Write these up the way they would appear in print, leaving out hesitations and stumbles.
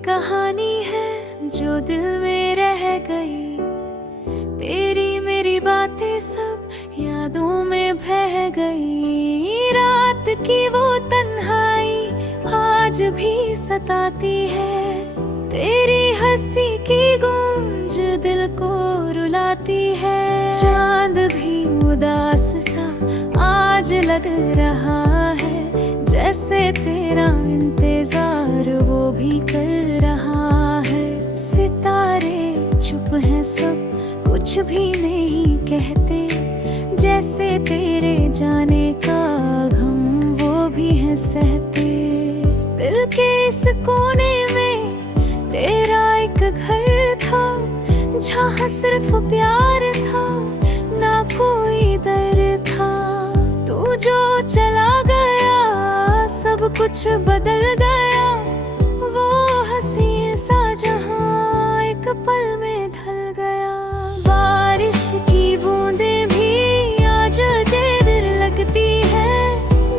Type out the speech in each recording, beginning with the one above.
कहानी है जो दिल में रह गई। तेरी मेरी बातें सब यादों में बह गई। रात की वो तन्हाई आज भी सताती है। तेरी हंसी की गूंज दिल को रुलाती है। चांद भी उदास सा आज लग रहा है, जैसे तेरा इंतजार वो भी कर रहा है। सितारे चुप हैं सब, कुछ भी नहीं कहते, जैसे तेरे जाने का गम वो भी है सहते। दिल के इस कोने में तेरा एक घर था, जहाँ सिर्फ प्यार था, ना कोई डर था। तू जो चला गया सब कुछ बदल गया। वो हंसी सा जहाँ एक पल में ढल गया। बारिश की बूंदें भी आज जेवर लगती है,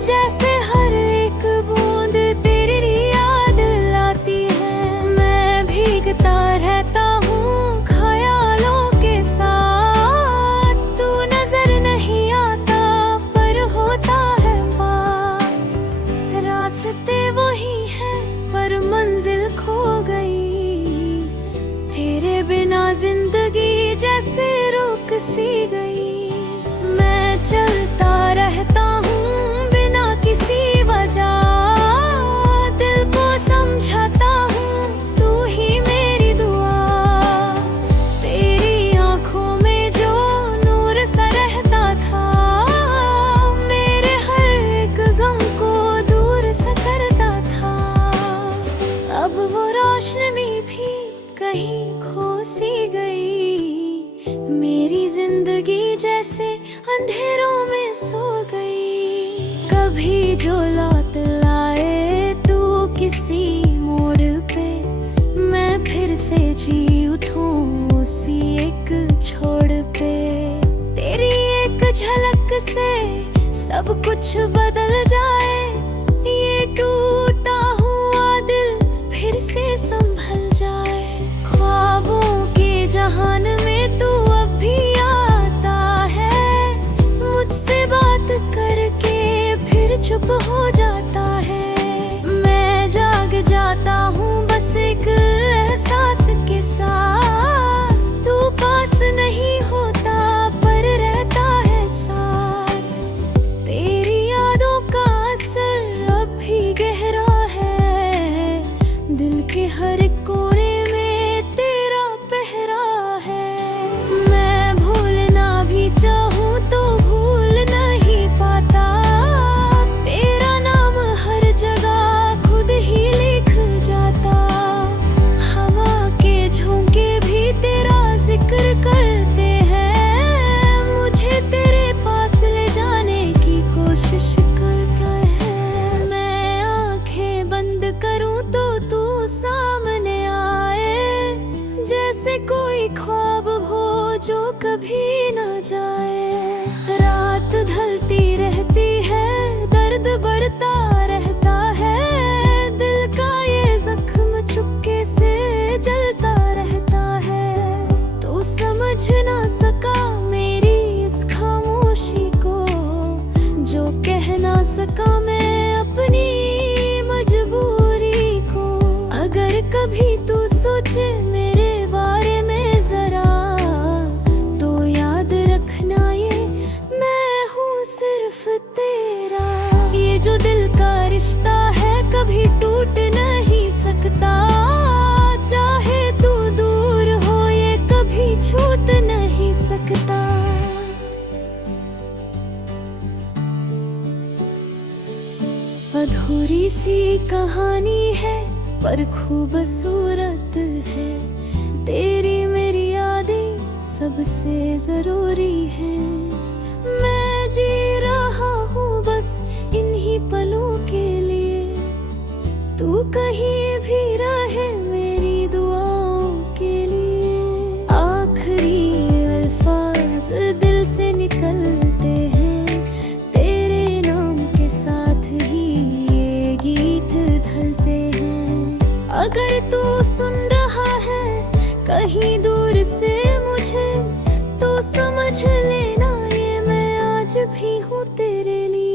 जैसे हर एक बूंद तेरी याद लाती है। मैं भीगता रहता हूँ ख्यालों के साथ, तू नजर नहीं आता पर होता है पास। रास्ते वही है पर मंजिल खो गई। तेरे बिना जिंदगी जैसे रुक सी गई। मैं चलता रहता हूँ बिना किसी वजह, दिल को समझाता हूँ तू ही मेरी दुआ। तेरी आंखों में जो नूर सा रहता था, मेरे हर एक गम को दूर सा करता था। अब वो रोशनी भी कहीं खो सी गई। मेरी जिंदगी जैसे अंधेरों में सो गई। कभी जो लौट लाए तू किसी मोड़ पे, मैं फिर से जी उठूं उसी एक छोड़ पे। तेरी एक झलक से सब कुछ बदल जाए। ये टूटा हुआ दिल फिर से संभल जाए। ख्वाबों के जहान में तू अब भी आता है, मुझसे बात करके फिर चुप हो जाता है। मैं जाग जाता हूँ बस एक एहसास के साथ, तू पास नहीं होता पर रहता है साथ। तेरी यादों का असर अब भी गहरा है, दिल के हर कोने में तेरा पहरा है। मैं भूलना भी चाहूँ तो भूल नहीं पाता। तेरा नाम हर जगह खुद ही लिख जाता। हवा के झोंके भी तेरा जिक्र करते हैं, मुझे तेरे पास ले जाने की कोशिश करता है। मैं आंखें बंद करूँ तो तू सामने आए, जैसे कोई ख्वाब हो जो कभी ना जाए। रात ढलती रहती है, दर्द बढ़ता रहता है। दिल का ये जख्म चुपके से जलता रहता है। तो समझ ना सका मेरी इस खामोशी को, जो कह ना सका मैं अपनी मजबूरी को। अगर कभी तू सोचे मेरे बारे में जरा, तो याद रखना ये मैं हूँ सिर्फ तेरा। ये जो दिल का रिश्ता है कभी टूट नहीं सकता, चाहे तू दूर हो ये कभी छूट नहीं सकता। अधूरी सी कहानी है पर खूबसूरत है। तेरी मेरी यादें सबसे जरूरी है। मैं जी रहा हूँ बस इन्हीं पलों के लिए, तू कहीं भी रहे मेरी दुआओं के लिए। आखिरी अल्फाज दिल से निकलते हैं, तेरे नाम के साथ ही ये गीत ढलते हैं। अगर तू कहीं दूर से मुझे तो समझ लेना, ये मैं आज भी हूँ तेरे लिए।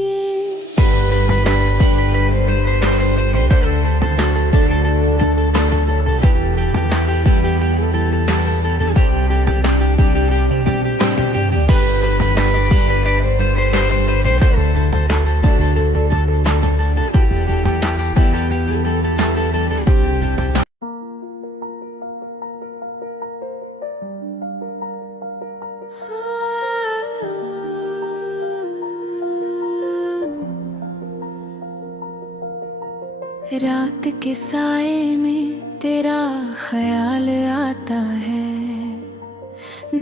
रात के साए में तेरा ख्याल आता है,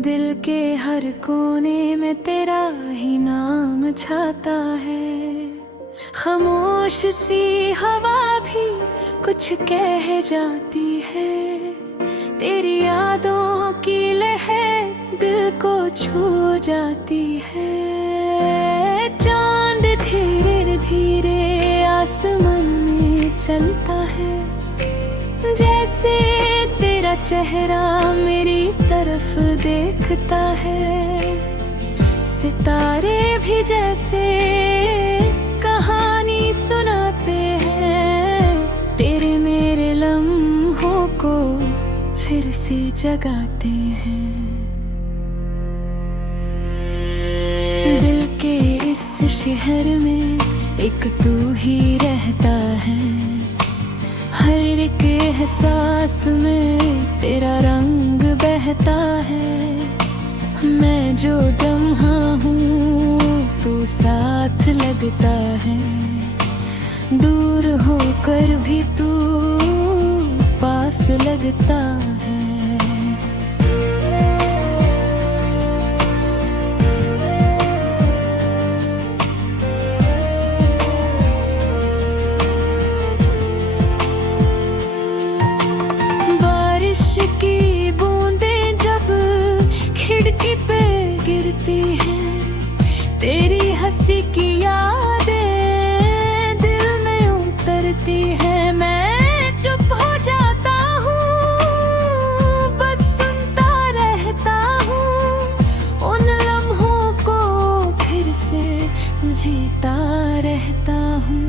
दिल के हर कोने में तेरा ही नाम छाता है। खामोश सी हवा भी कुछ कह जाती है, तेरी यादों की लहर दिल को छू जाती है। चांद धीरे धीरे आसमान में चलता है, जैसे तेरा चेहरा मेरी तरफ देखता है। सितारे भी जैसे कहानी सुनाते हैं, तेरे मेरे लम्हों को फिर से जगाते हैं। दिल के इस शहर में एक तू ही रहता है, हर एक एहसास में तेरा रंग बहता है। मैं जो लम्हा हूँ तू साथ लगता है, दूर होकर भी तू पास लगता है। की बूंदें जब खिड़की पे गिरती हैं, तेरी हंसी की यादें दिल में उतरती हैं। मैं चुप हो जाता हूँ, बस सुनता रहता हूँ, उन लम्हों को फिर से जीता रहता हूँ।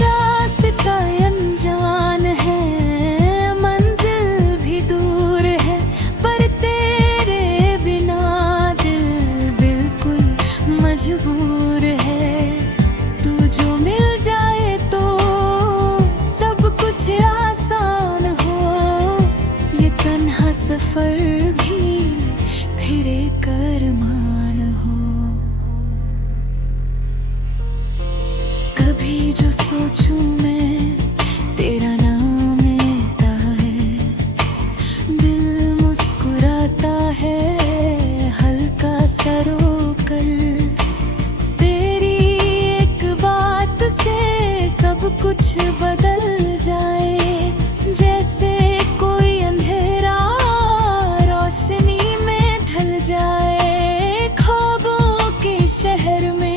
रास्ता अनजान है, मंजिल भी दूर है, पर तेरे बिना दिल बिल्कुल मजबूर है। तू जो मिल जाए तो सब कुछ आसान हो, ये तन्हा सफर भी फिर एक अरमान हो। कभी जो सोचूं मैं तेरा नाम लेता है, दिल मुस्कुराता है हल्का सा रोकर। तेरी एक बात से सब कुछ बदल जाए, जैसे कोई अंधेरा रोशनी में ढल जाए। ख्वाबों के शहर में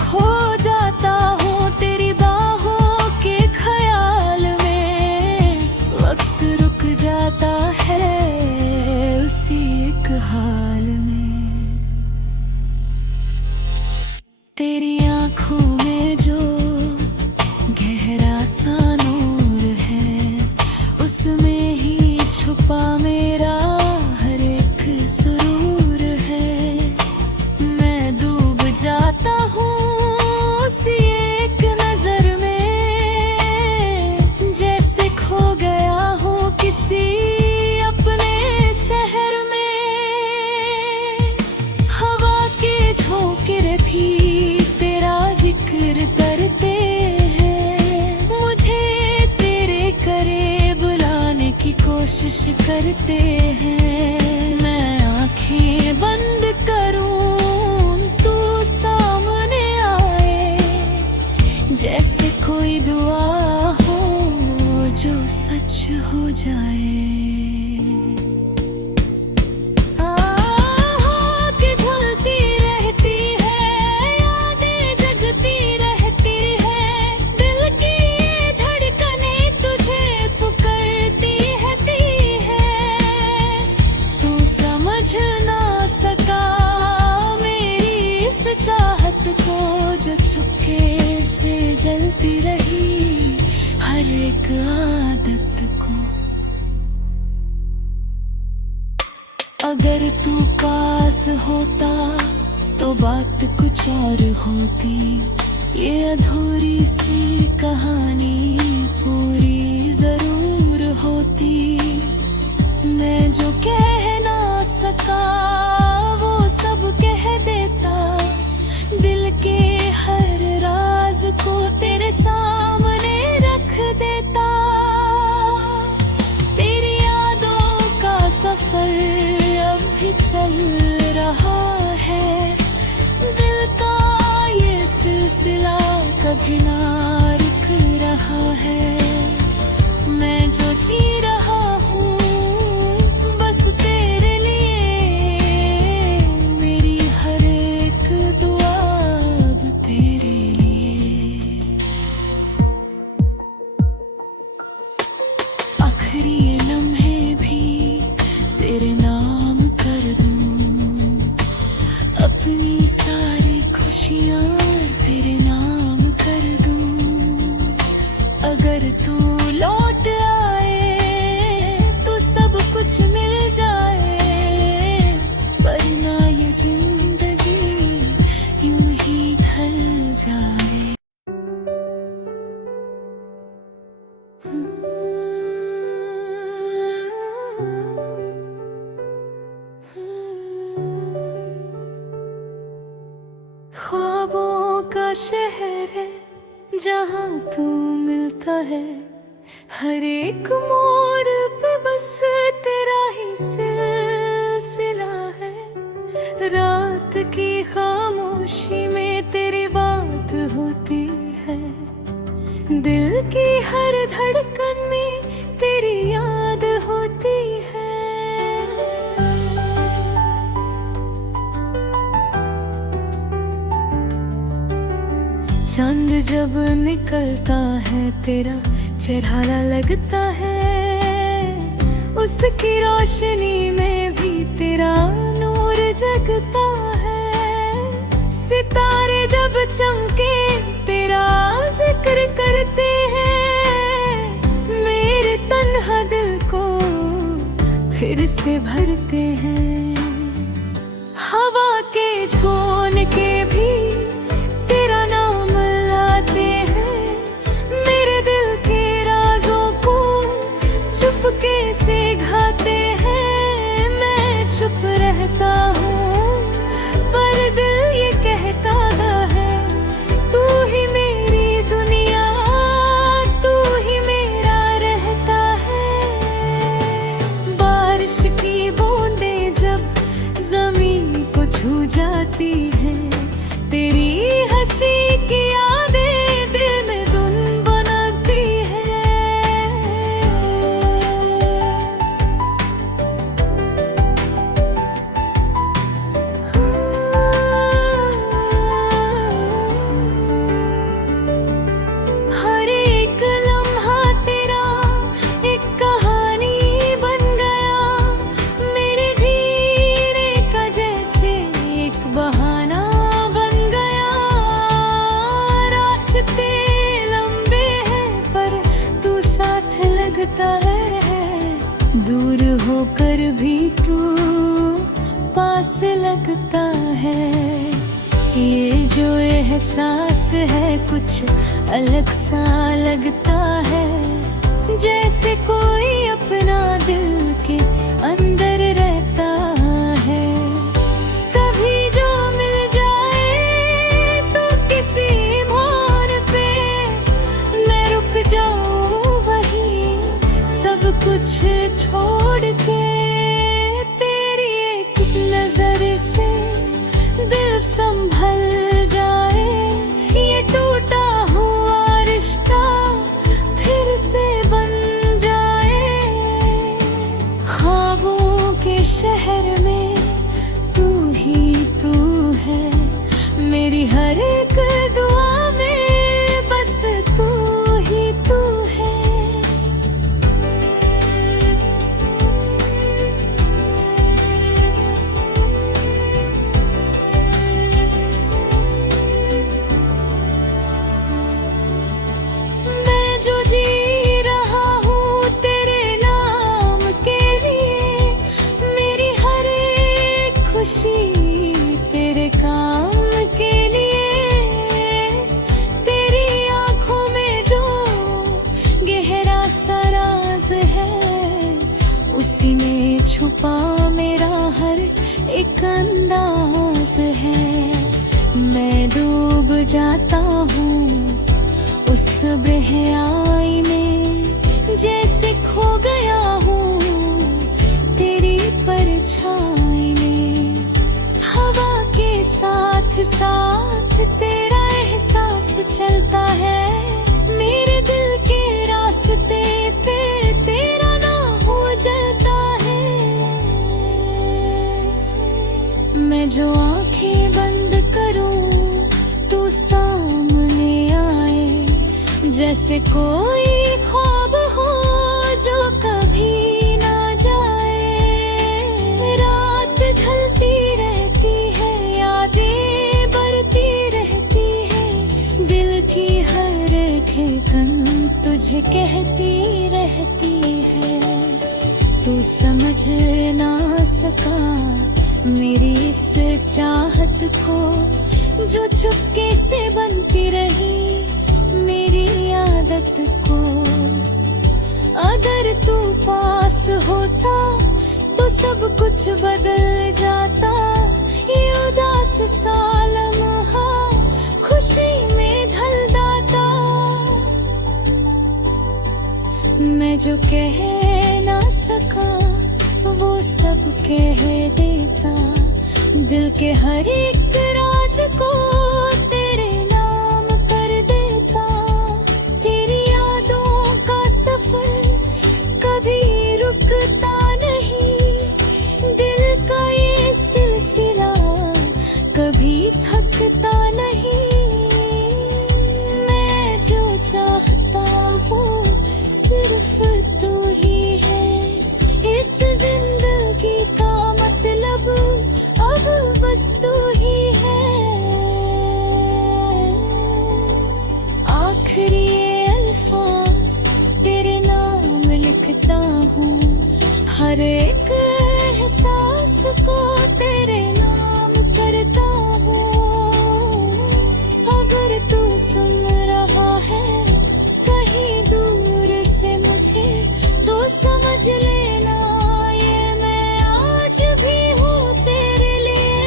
खो जाता हूँ तेरी बाहों के ख्याल में, वक्त रुक जाता है उसी एक हाल में। तेरी आँखों में जो गहरा सा नूर है, उसमें ही छुपा मेरा हर एक सुरूर है। मैं डूब जाता हूँ कोशिश करते हैं। मैं आंखें बंद करूं तू सामने आए, जैसे कोई दुआ हो जो सच हो जाए। एक आदत को। अगर तू पास होता तो बात कुछ और होती, ये अधूरी सी कहानी पूरी जरूर होती। मैं जो कह ना सका वो सब कह देता, दिल के हर राज को तेरे सामने रख देता। तेरी यादों का सफर अब भी चल रहा है, दिल का ये सिलसिला कभी ना रुक रहा है। मैं जो जी रहा हूँ बस तेरे लिए, मेरी हर एक दुआ अब तेरे लिए। आखिरी ये लम्हे भी तेरे नाम कर दूं, अपनी सारी खुशियाँ तेरे नाम कर दूं। अगर तू लौट आए तो सब कुछ मिल जाए, वरना ये जिंदगी यूं ही ढल जाए। ख्वाबों का शहर है जहाँ तू मिलता है, हर एक मोड़ पे बस तेरा ही सिलसिला है। रात की खामोशी में तेरी बात होती है, दिल की हर धड़कन में तेरी याद होती है। चांद जब निकलता है तेरा चेहरा लगता है, उसकी रोशनी में भी तेरा नूर जगता है। सितारे जब चमके तेरा जिक्र करते हैं, मेरे तन्हा दिल को फिर से भरते हैं। हवा के झोंके भी तेरा नाम लाते हैं, मेरे दिल के राजों को चुपके से घाते हैं। मैं चुप रहता हूँ पर दिल ये कहता है, तू ही मेरी दुनिया, तू ही मेरा रहता है। बारिश की बूंदें जब जमीन को छू जाती हैं, तेरी हंसी की यादें दिल में धुन बनाती है। हर एक लम्हा तेरा एक कहानी बन गया, मेरे जीने का जैसे एक बहाना बन गया। रास्ते लंबे हैं पर तू साथ लगता है, दूर होकर भी तू पास लगता है। ये जो एहसास है कुछ अलग सा लगता है, जैसे कोई अपना दिल के अंदर रहता है। कभी जो मिल जाए तो किसी मोड़ पे मैं रुक जाऊं वहीं, सब कुछ छोड़ के। तेरी एक नजर से दिल संभल जाए, ये टूटा हुआ रिश्ता फिर से बन जाए। ख्वाबों के एक अंदाज है। मैं डूब जाता हूँ उस गहराई में, जैसे खो गया हूँ तेरी परछाई में। हवा के साथ साथ तेरा एहसास चलता है, मेरे दिल के रास्ते पे तेरा नाम हो जाता है। मैं जो आंखें बंद करूं तू सामने आए, जैसे कोई ख्वाब हो जो कभी ना जाए। रात ढलती रहती है, यादें बढ़ती रहती है, दिल की हर धड़कन तुझे कहती रहती है। तू समझ ना सका मेरी इस चाहत को, जो चुपके से बनती रही मेरी आदत को। अगर तू पास होता तो सब कुछ बदल जाता, ये उदास सा लम्हा खुशी में ढल जाता। मैं जो कह ना सका वो सब कह देता, दिल के हर एक राज को तेरे नाम कर देता। तेरी यादों का सफर कभी रुकता नहीं, दिल का ये सिलसिला कभी थकता नहीं। मैं जो चाहता हूँ सिर्फ तू ही है, इस जिंदगी का मतलब अब बस तू ही है। आखिरी ये अल्फाज तेरे नाम लिखता हूँ, हर एक एहसास को तेरे नाम करता हूँ। अगर तू सुन रहा है कहीं दूर से मुझे, तो समझ लेना ये मैं आज भी हूँ तेरे लिए।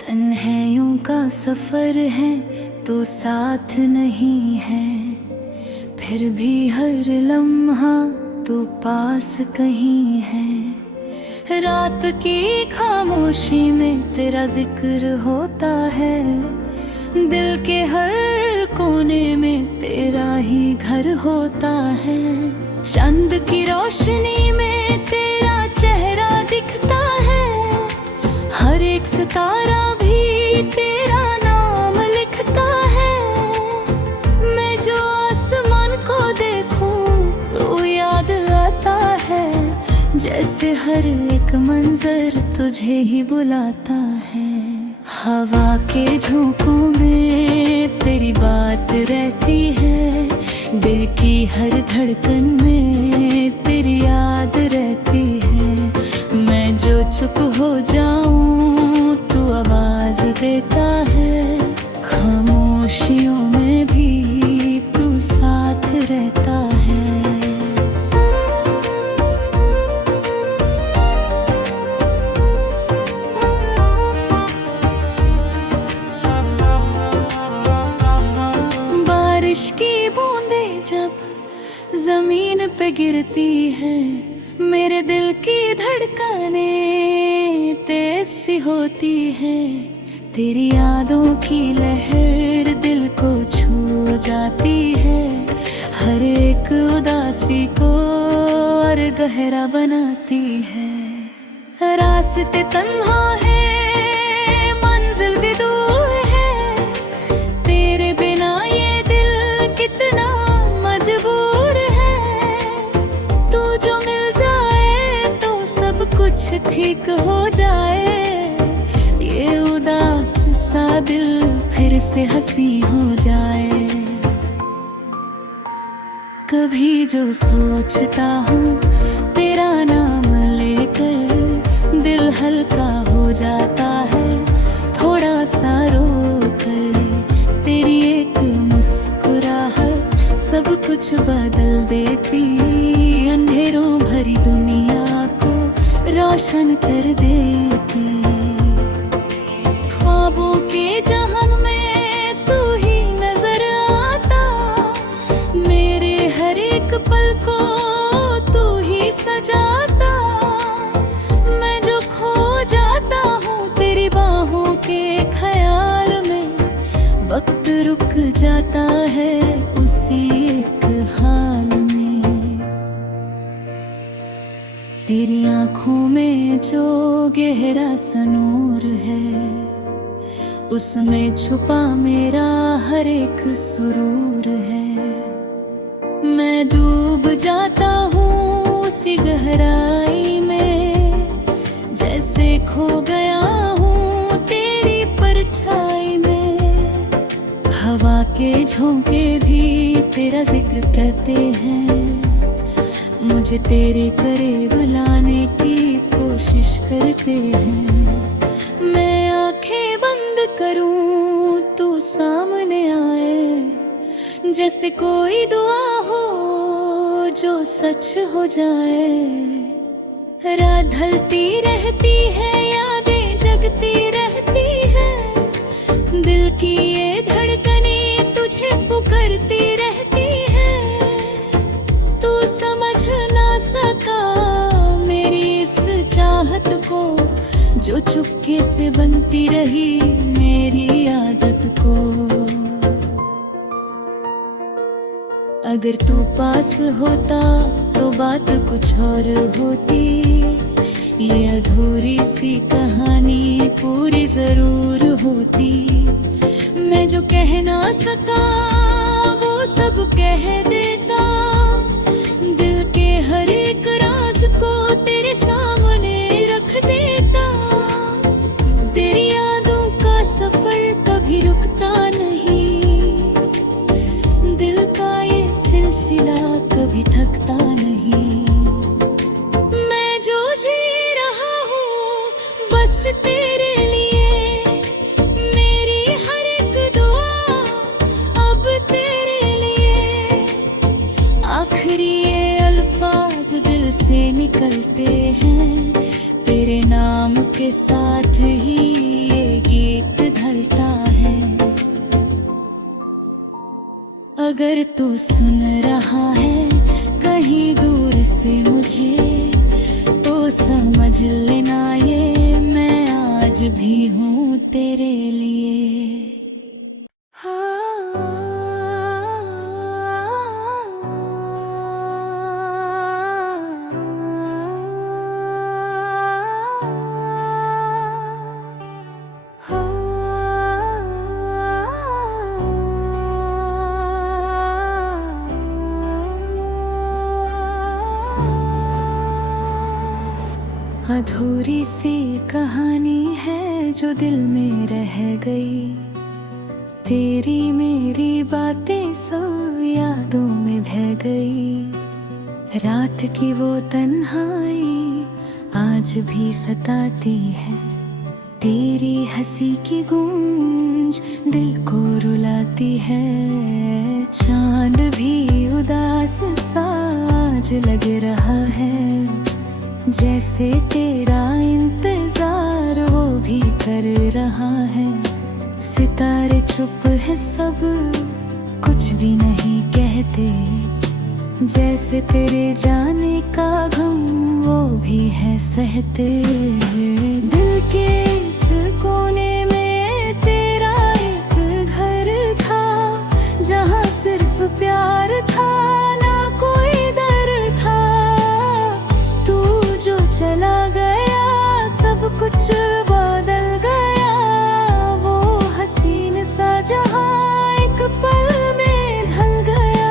तन्हाइयों का सफर है तो साथ नहीं है, फिर भी हर लम्हा तू पास कहीं है। रात की खामोशी में तेरा जिक्र होता है, दिल के हर कोने में तेरा ही घर होता है। चंद की रोशनी में तेरा चेहरा दिखता है, हर एक सितारा भी तेरा नाम लिखता है। मैं जो आसमान को देखूं तो याद आता है, जैसे हर एक मंजर तुझे ही बुलाता है। हवा के झोंकों में तेरी बात रहती है, दिल की हर धड़कन में तेरी याद रहती है। मैं जो चुप हो जाऊं तू आवाज देता है, खामोशियों में भी तू साथ रहता है। बारिश की बूंदें जब जमीन पे गिरती है, मेरे दिल की धड़कनें तेज सी होती है। तेरी यादों की लहर दिल को छू जाती है, हर एक उदासी को और गहरा बनाती है। रास्ते तन्हा है, मंजिल भी दूर है, तेरे बिना ये दिल कितना मजबूर है। तू जो मिल जाए तो सब कुछ ठीक हो जाए, ये उदास सा दिल फिर से हंसी हो जाए। कभी जो सोचता हूँ तेरा नाम लेकर, दिल हल्का हो जाता है, थोड़ा सा रोक सब कुछ बदल देती, अंधेरों भरी दुनिया को रोशन कर देती। ख्वाबों के जहान में तू ही नजर आता, मेरे हर एक पल को तू ही सजाता। मैं जो खो जाता हूँ तेरी बाहों के ख्याल में, वक्त रुक जाता है उसी एक हाल में। तेरी आँखों में जो गहरा सा नूर है, उसमें छुपा मेरा हर एक सुरूर है। मैं डूब जाता हूँ उसी गहराई में, जैसे खो गया हूँ तेरी परछाई में। हवा के झोंके भी तेरा जिक्र करते हैं, मुझे तेरे करीब लाने की कोशिश करते हैं। मैं आंखें बंद करूं तू सामने आए, जैसे कोई दुआ हो जो सच हो जाए। रात ढलती रहती है, यादें जगती रहती है, दिल की ये धड़कनें तुझे पुकारती रहती है। तू समझ ना सका मेरी इस चाहत को, जो चुपके से बनती रही मेरी आदत को। अगर तू पास होता तो बात कुछ और होती, ये अधूरी सी कहानी पूरी जरूर होती। मैं जो कह ना सका वो सब कह देता, दिल के हर एक राज को तेरे सामने रख देता। तेरी यादों का सफर कभी रुकता नहीं, दिल का ये सिलसिला कभी थकता नहीं। मैं जो जी रहा हूँ बस तेरे लिए, मेरी हर एक दुआ अब तेरे लिए। आखिरी ये अल्फाज दिल से निकलते हैं, तेरे नाम के साथ ही ये गीत ढलता है। अगर तू सुन रहा है कहीं दूर से मुझे, तो समझ लेना ये मैं आज भी हूँ तेरे लिए। अधूरी सी कहानी है जो दिल में रह गई, तेरी मेरी बातें सब यादों में बह गई। रात की वो तन्हाई आज भी सताती है, तेरी हंसी की गूंज दिल को रुलाती है। चांद भी उदास सा आज लग रहा है, जैसे तेरा इंतजार वो भी कर रहा है। सितारे चुप है सब कुछ भी नहीं कहते, जैसे तेरे जाने का गम वो भी है सहते। दिल के इस कोने में तेरा एक घर था, जहाँ सिर्फ प्यार था ना कोई डर था। तू जो चला गया सब कुछ बदल गया, वो हसीन सा जहाँ एक पल में ढल गया।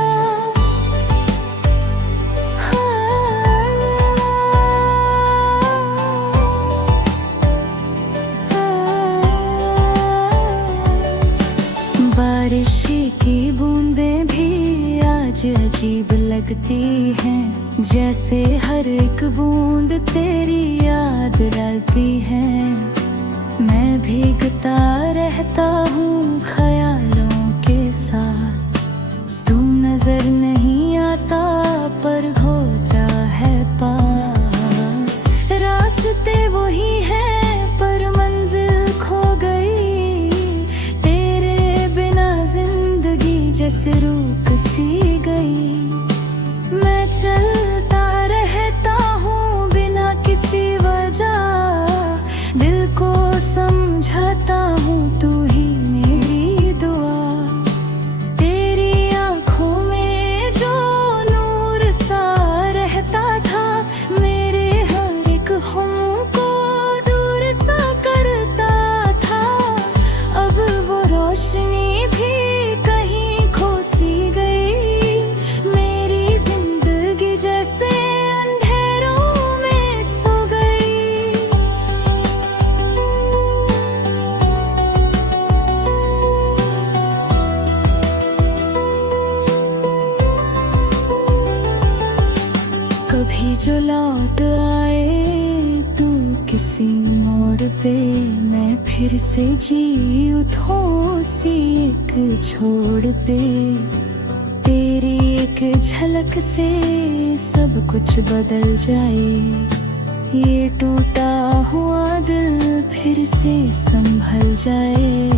बारिश की बूंदें भी आज अजीब लगती हैं, जैसे हर एक बूंद तेरी याद डालती है। मैं भीगता रहता हूँ ख्यालों के साथ, तू नजर नहीं से रूक सी गई। मैं चलता रहता हूँ बिना किसी वजह, दिल को समझाता हूँ तू ही मेरी दुआ। तेरी आँखों में जो नूर सा रहता था, मेरे हर एक हम को दूर सा करता था। अब वो रोशनी भी कहीं खो सी गई, मेरी जिंदगी जैसे अंधेरों में सो गई। कभी जो लौट आए तू किसी मोड़ पे, मैं फिर से जी उठूं सी एक छोड़ पे। तेरी एक झलक से सब कुछ बदल जाए, ये टूटा हुआ दिल फिर से संभल जाए।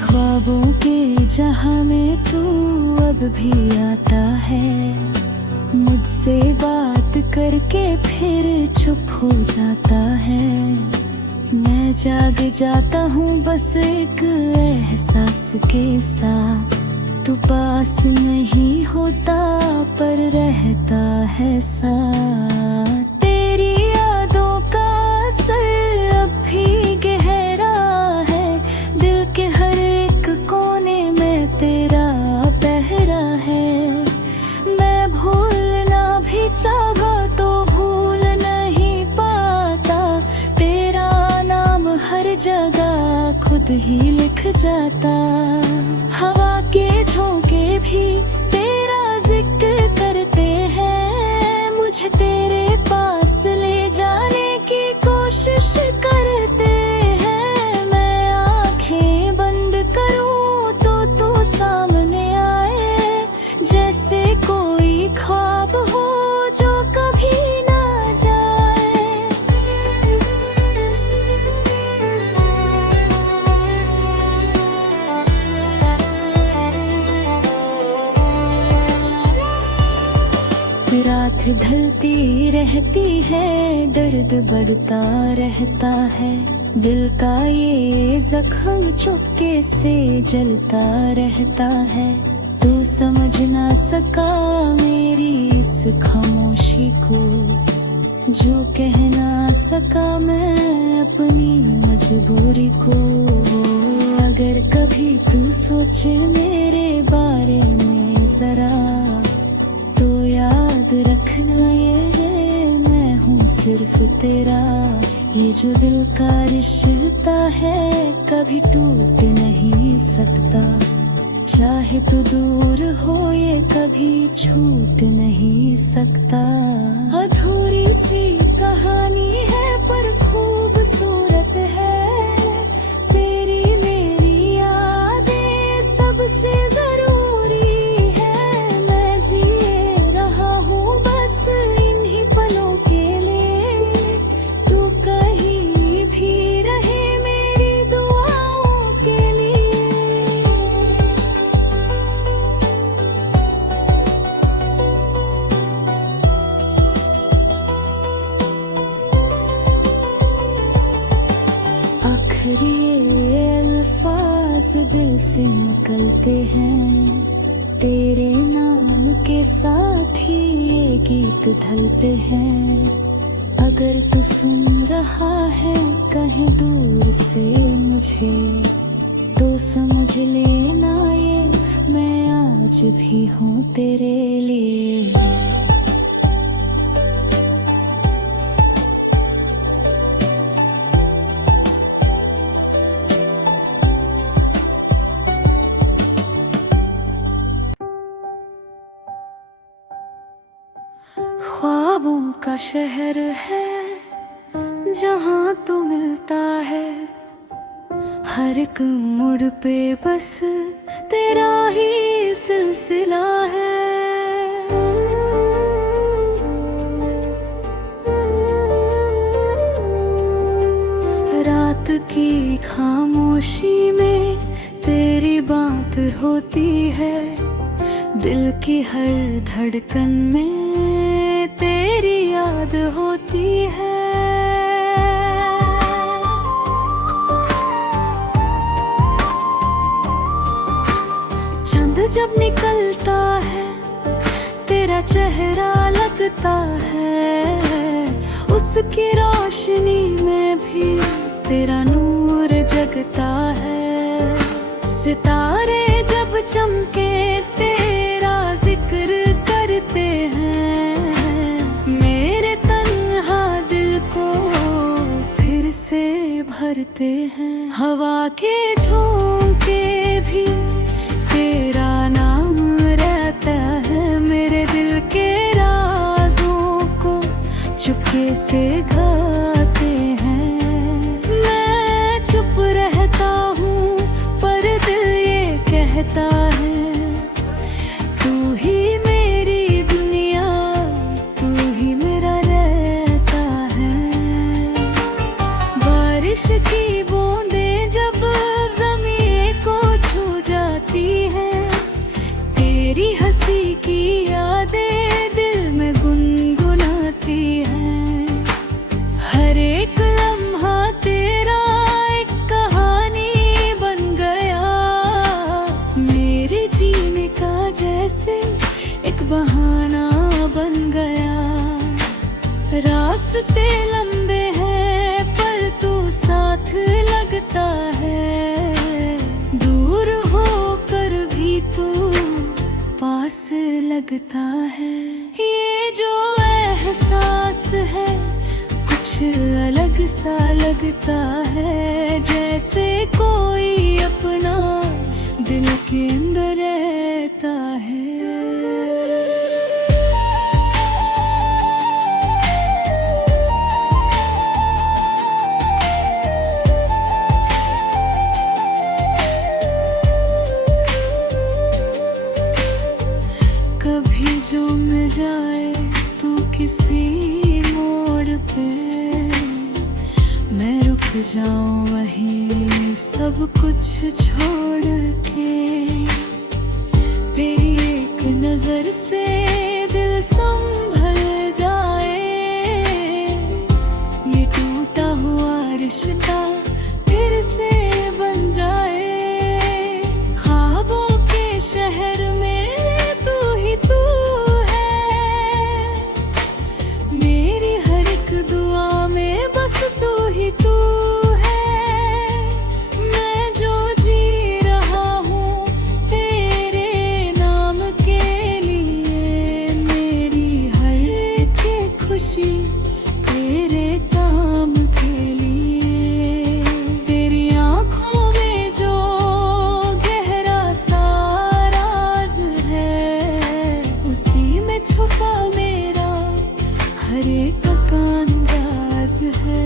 ख्वाबों के जहां में तू अब भी आता है, मुझसे बात करके फिर चुप हो जाता है। मैं जाग जाता हूँ बस एक एहसास के साथ, तू पास नहीं होता पर रहता है साथ। तेरी यादों का असर अब भी गहरा है, दिल के हर एक कोने में तेरा पहरा है। मैं भूलना भी चाहा तो भूल नहीं पाता, तेरा नाम हर जगह खुद ही लिख जाता। हवा के झोंके भी तेरा जिक्र करते हैं, मुझे तेरे पास ले जाने की कोशिश करते हैं। मैं आंखें बंद करूं तो तू सामने आए, जैसे कोई ख्वाब हो जो कभी ना जाए। रात ढलती रहती है, दर्द बढ़ता रहता है, दिल का ये जख्म चुपके से जलता रहता है। तू समझ ना सका मेरी इस खामोशी को, जो कह ना सका मैं अपनी मजबूरी को। अगर कभी तू सोचे मेरे बारे में जरा, तो याद रखना ये मैं हूँ सिर्फ तेरा। ये जो दिल का रिश्ता है कभी टूट नहीं सकता, चाहे तो दूर हो ये कभी छूट नहीं सकता। अधूरी सी कहानी है पर खूबसूरत है, तेरी मेरी यादें सबसे जरूरी है। मैं जिए रहा हूँ बस इन्हीं पलों के लिए, तू कहीं भी रहे मेरी दुआओं के लिए। आखिरी ये अल्फाज दिल से निकलते हैं, तेरे नाम के साथ ही ये गीत ढलते हैं। अगर तू सुन रहा है कहीं दूर से मुझे, तो समझ लेना ये मैं आज भी हूँ तेरे लिए। ख्वाबों का शहर है जहाँ तू मिलता है, हर एक मोड़ पे बस तेरा ही सिलसिला है। रात की खामोशी में तेरी बात होती है, दिल की हर धड़कन में तेरी याद होती है। चंद जब निकलता है तेरा चेहरा लगता है, उसकी रोशनी में भी तेरा नूर जगता है। सितारे जब चमके तेरा जिक्र करते हैं, मेरे तन्हा दिल को फिर से भरते हैं। हवा के झोंके भी तेरा नाम रहता है, मेरे दिल के राजों को चुपके से गाते हैं। मैं चुप रहता हूँ पर दिल ये कहता है, तू ही मेरी दुनिया, तू ही मेरा रहता है। बारिश की बूंदें जब ज़मीन को छू जाती है, तेरी हंसी की यादें दिल में गुनगुनाती हैं। हर एक लम्हा तेरा एक कहानी बन गया, मेरे जीने का जैसे एक बहाना बन गया। रास्ते लंबे हैं पर तू साथ लगता है, दूर होकर भी तू पास लगता है। ये जो एहसास है कुछ अलग सा लगता है, जैसे कोई अपना दिल के अंदर रहता है। कभी जो मिल जाए तू किसी मोड़ पे, मैं रुक जाऊं वहीं सब कुछ छोड़ के। तेरी एक नजर से दिल संभल जाए, ये टूटा हुआ रिश्ता फिर से बन जाए। ख्वाबों के शहर में तू ही तू है, मेरी हर एक दुआ में बस तू ही तू है। मैं जो जी रहा हूँ तेरे नाम के लिए, मेरी हर एक खुशी तेरे काम के लिए। तेरी आँखों में जो गहरा सा राज है, उसी में छुपा मेरा हर एक अंदाज है।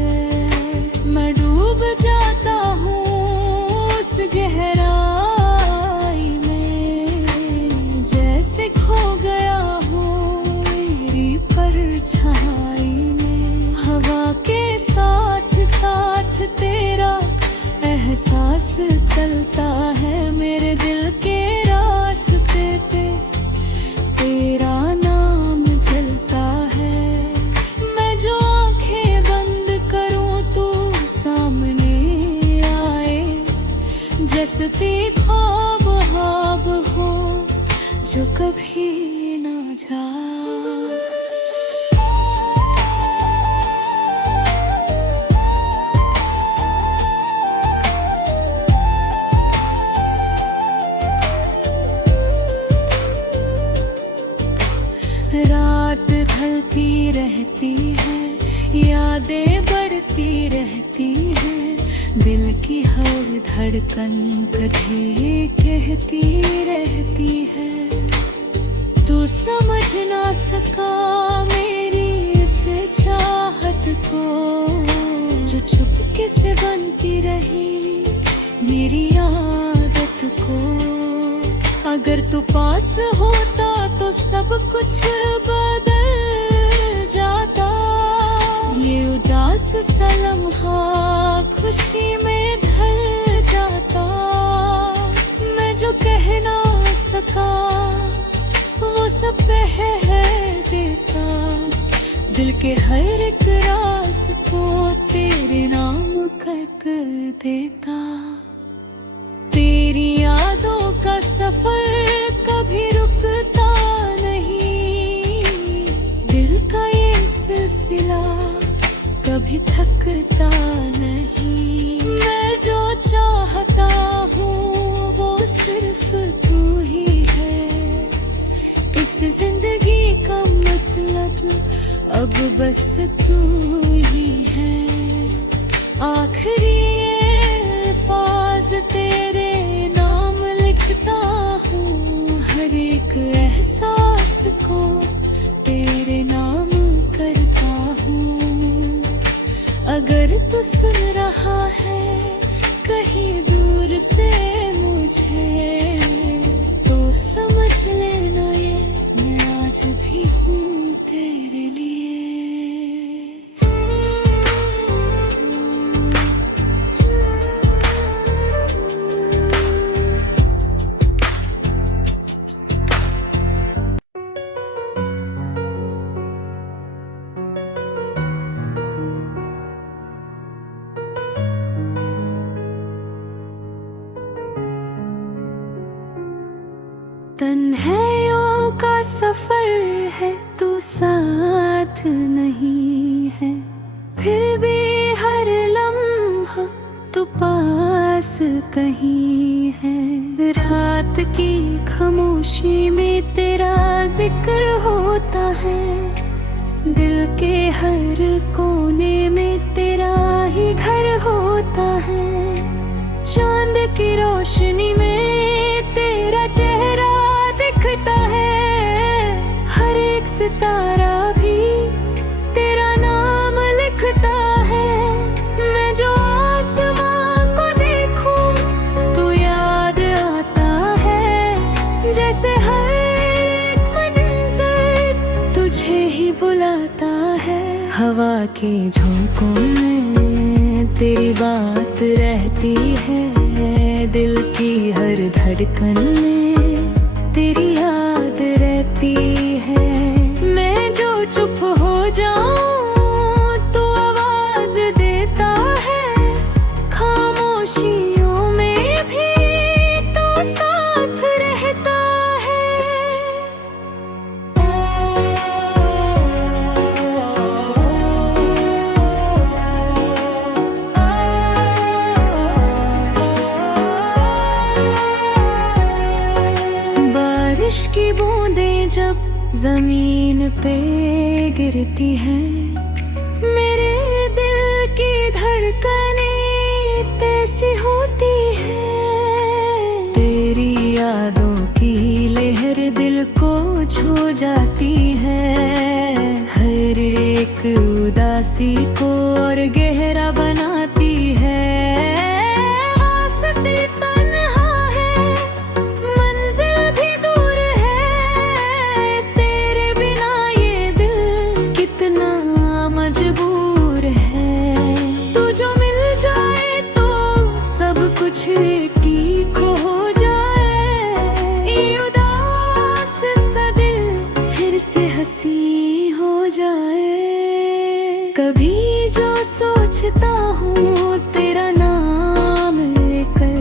मैं डूब जाता हूँ उस गहराई में, जैसे खो गया हूँ मेरी परछाई में। हवा के साथ साथ तेरा एहसास चलता है, मेरे दिल के रास्ते पे तेरा नाम जलता है। मैं जो आंखें बंद करूं तू सामने आए, जैसे ख्वाब ख्वाब हो जो कभी ना जाए। रात ढलती रहती है, यादें बढ़ती रहती हैं, दिल की हर धड़कन कभी कहती रहती है। तू समझ ना सका मेरी इस चाहत को, जो चुपके से बनती रही मेरी आदत को। अगर तू पास होता तो सब कुछ बदल जाता, ये उदास सा लम्हा खुशी में ढल जाता। मैं जो कह ना सका पहर देता, दिल के हर एक राज को तेरे नाम कर देता। तेरी यादों का सफर कभी रुकता नहीं, दिल का ये सिलसिला कभी थकता नहीं। मैं जो चाहता हूँ वो सिर्फ तू ही है, इस जिंदगी का मतलब अब बस तू ही है। आखिरी अल्फाज तेरे नाम लिखता हूँ, हर एक एहसास को तेरे नाम करता हूँ। अगर तू सुन रहा है कहीं दूर से मुझे, तो समझ लेना ये मैं आज भी हूँ तेरे लिए। तन्हाइयों का सफर है, तू साथ नहीं है, फिर भी हर लम्हा तू पास कहीं है। रात की खामोशी में तेरा जिक्र होता है, दिल के हर कोने में तेरा ही घर होता है। चांद की रोशनी में तेरा चेहरा दिखता है, हर एक सितारा भी तेरा नाम लिखता है। मैं जो आसमां को देखूं तो याद आता है, जैसे हर एक मंजर तुझे ही बुलाता है। हवा के झोंकों में तेरी बात रहती है, दिल की हर धड़कन में तेरी याद रहती है। मैं जो चुप हो जाऊं तो आवाज देता है, खामोशियों में भी तो साथ रहता है। बारिश की बूंदें जब जमीन पे गिरती हैं, मेरे दिल की धड़कनें तैसी होती हैं। तेरी यादों की लहर दिल को छू जाती है, हर एक उदासी को और गहरा बनाती है। कुछ ठीक हो जाए, ये उदास सा दिल फिर से हंसी हो जाए। कभी जो सोचता हूँ तेरा नाम लेकर,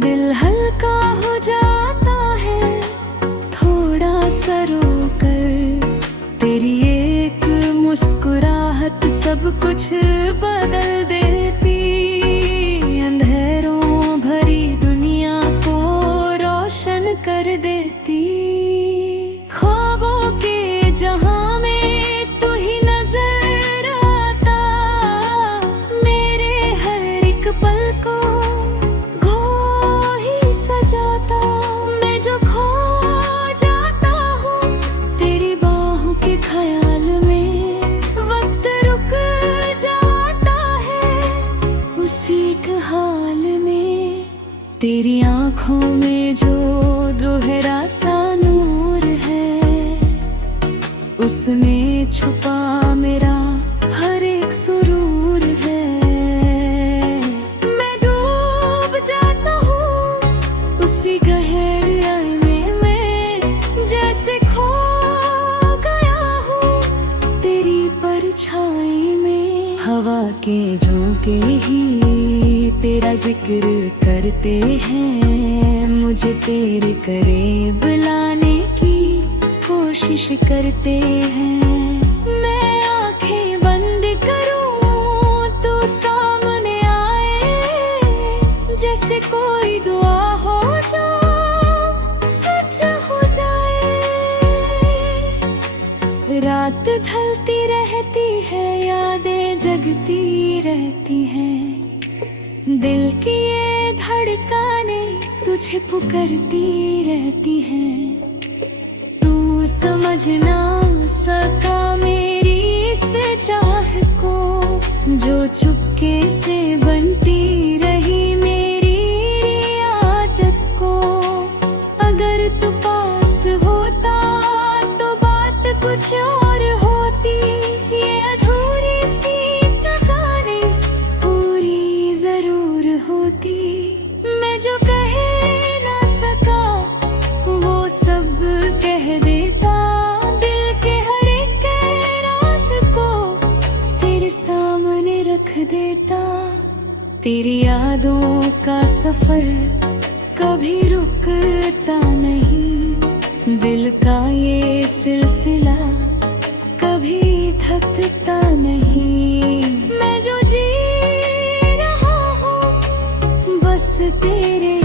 दिल हल्का हो जाता है थोड़ा सा रोकर। तेरी एक मुस्कुराहट सब कुछ बदल देती, कर देती। ख्वाबों के जहां में तू ही नजर आता, मेरे हर एक पल को खो ही सजाता। मैं जो खो जाता हूँ तेरी बाहों के ख्याल में, वक्त रुक जाता है उसी के हाल में। तेरी आँखों में जो दोहरा सा नूर है, उसमें छुपा मेरा हर एक सुरूर है। मैं डूब जाता हूँ उसी गहराई में, जैसे खो के झोंके ही तेरा जिक्र करते हैं, मुझे तेरे करीब लाने की कोशिश करते हैं। मैं आंखें बंद करूं तो सामने आए, जैसे कोई दुआ हो जो सच हो जाए। रात ढलती रहती है, यादें जगती रहती हैं, दिल की ये धड़कनें तुझे पुकारती रहती हैं। तू समझ ना सका मेरी इस चाह को, जो चुपके से बनती रही मेरी आदत को। अगर तू पास होता तो बात कुछ और होती, ये अधूरी सी थकानें पूरी जरूर होती। मैं जो कह ना सका वो सब कह देता, दिल के हर एक राज को तेरे सामने रख देता। तेरी यादों का सफर कभी रुकता नहीं, दिल का ये सिलसिला कभी थकता नहीं। मैं जो जी रहा हूँ बस तेरे,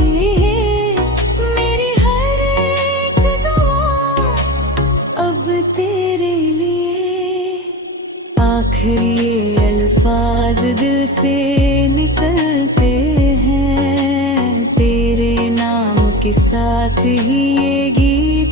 मेरी हर एक दुआ अब तेरे लिए। आखिरी ये अल्फाज दिल से निकलते हैं, तेरे नाम के साथ ही ये गीत